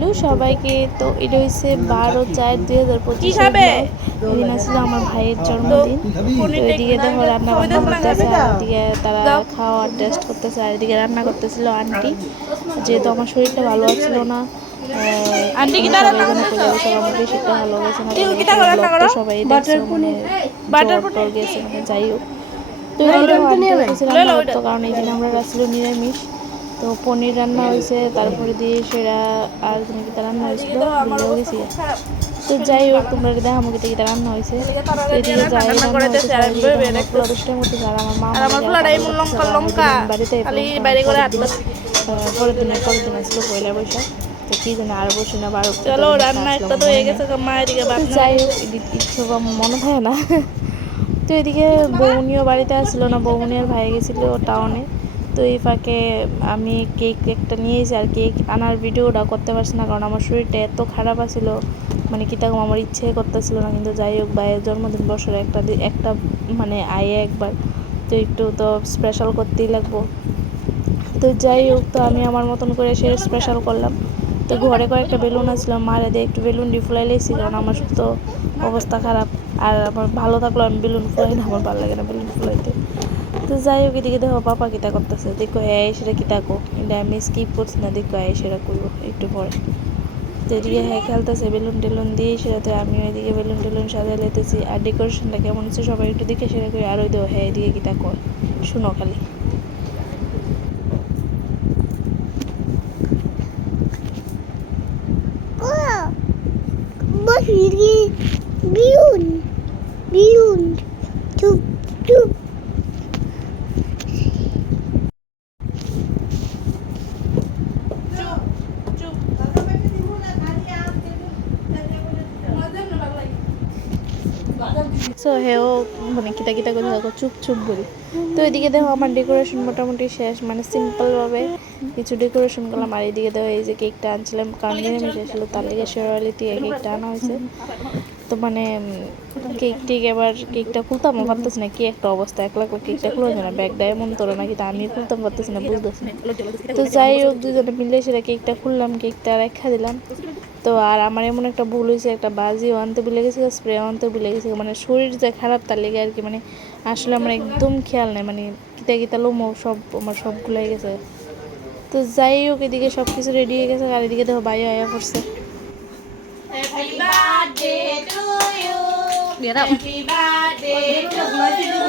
Hello সবাইকে। তো এটা হচ্ছে 12/4/2025 এদিন আসলে আমার ভাইয়ের জন্মদিন। তো এদিকে দেখো রান্না বান্না করতেছে, আর এদিকে তারা খাওয়া টেস্ট করতেছে, আর এদিকে রান্না করতেছিল আন্টি। যেহেতু আমার শরীরটা ভালো ছিল না, সবাই যেন করে গেছে, আমার বেশিটা ভালো গেছে না, ব্লগ তো সবাই দেখছো, মানে জ্বর টর গেছে, মানে যাই হোক। তো এদিকে আন্টি হচ্ছে রান্না করতো, কারণ এই দিন আমরা রাখছিল নিরামিষ। তো পনির রান্না হয়েছে, তারপরে দিয়ে সেরা আর নাকি তা রান্না হয়েছিল, ভুলেও গেছি। তো যাই হোক, তোমরা দেখা আমাকে থেকে রান্না হয়েছে। তো এদিকে যাই রান্না হয়েছে, আমার পোলা দুষ্টাই করতেছে, আর আমার মা বাড়িতে পরের দিন আসলো পয়লা বৈশাখ। তো কি জানি আর বসি না, চলো রান্না একটা তো হয়ে গেছে, যাই হোক ইচ্ছে মনে থাকে না। তো এদিকে বৌনিও বাড়িতে আসছিলো না, বৌনি আর ভাই গেছিলো টাউনে। তো এই ফাঁকে আমি কেক একটা নিয়েছি, আর কেক আনার ভিডিওটা করতে পারছি না, কারণ আমার শরীরটা এত খারাপ আছিল, মানে কি তখন আমার ইচ্ছে করতেছিল না। কিন্তু যাই হোক, ভাইয়ের জন্মদিন বছরে একটা মানে আয়ে একবার, তো একটু তো স্পেশাল করতেই লাগবো। তো যাই হোক, তো আমি আমার মতন করে সে স্পেশাল করলাম। তো ঘরে কয়েকটা বেলুন আসলো, মারে দিয়ে একটু বেলুন ফুলাই লেছি, কারণ আমার তো অবস্থা খারাপ। আর আমার ভালো থাকলেও আমি বেলুন ফুলাই না, আমার ভালো লাগে না বেলুন ফুলাইতে। তো যাই হোক, এদিকে দেখো পাপা কিতা করতেছে, দেখো হ্যাঁ সেটা কিতা কো, এটা আমি স্কিপ করছি না, দেখো হ্যাঁ সেটা করবো একটু পরে। তো এদিকে হ্যাঁ খেলতেছে বেলুন টেলুন দিয়ে, সেটাতে আমি ওইদিকে বেলুন টেলুন সাজাই লেতেছি। আর ডেকোরেশনটা কেমন হচ্ছে সবাই একটু দেখে সেটা করি। আর ওই দেবো হ্যাঁ এদিকে কিতা কর, শুনো খালি। Biun, biun, chup, chup. So হেও মানে কিতা কিতা করে দেখো চুপ চুপ বলি। তো এদিকে দেখো আমার ডেকোরেশন মোটামুটি শেষ, মানে সিম্পলভাবে কিছু ডেকোরেশন করলাম। আর এদিকে দেখো এই যে কেকটা আনছিলাম, কারণ নিরামিষ ছিল, তার লিগে শেরওয়ালি দিয়ে কেকটা আনা হয়েছে। তো মানে কেক টেক এবার কেকটা খুলতাম পারতেছি না, কি একটা অবস্থা, একলা কেকটা খুলে যায় না, ব্যাগটা এমন তোরা নাকি, তা আমি খুলতাম পারতেছি না, বুঝতেছি না। তো যাই হোক, দুজনে মিলে সেটা কেকটা খুললাম, কেকটা রেখা দিলাম। তো আর আমার এমন একটা ভুল হয়েছে, একটা বাজিও আনতে ভুলে গেছে, স্প্রে আনতে ভুলে গেছে, মানে শরীর যে খারাপ তার লেগে আর কি, মানে আসলে আমার একদম খেয়াল নেই, মানে কিতা কিতা লোমো সব আমার সব ভুলাই গেছে। তো যাই হোক, এদিকে সব কিছু রেডি হয়ে গেছে, আর এদিকে দেখো বাইরে আয়া করছে। Happy birthday to you. Happy birthday to you.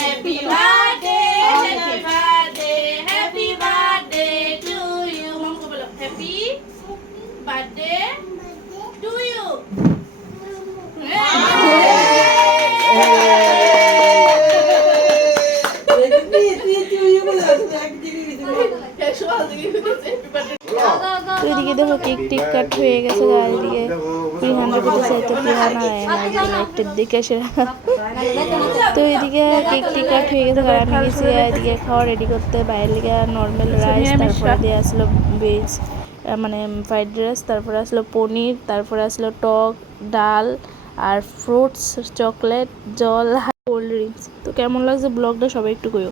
Happy birthday, happy birthday, happy birthday to you. Mom ko bolo, happy birthday to you. তো এদিকে দেখো কেক টেক কাট হয়ে গেছে, আর এদিকে প্রিহানা করতেছে, তো প্রিহানা লাইটের দিকে সেরা। তো এদিকে কেক টেক কাট হয়ে গেছে, আর আমি গেছি এদিকে খাওয়া রেডি করতে, বাইরের লিগে নর্মাল রাইস, তারপরে দিয়ে আসলো ভেজ মানে ফ্রাইড রাইস, তারপরে আসলো পনির, তারপরে আসলো টক ডাল আর ফ্রুটস, চকলেট, জল, কোল্ড ড্রিঙ্কস। তো কেমন লাগছে ব্লগটা সবাই একটু কইও।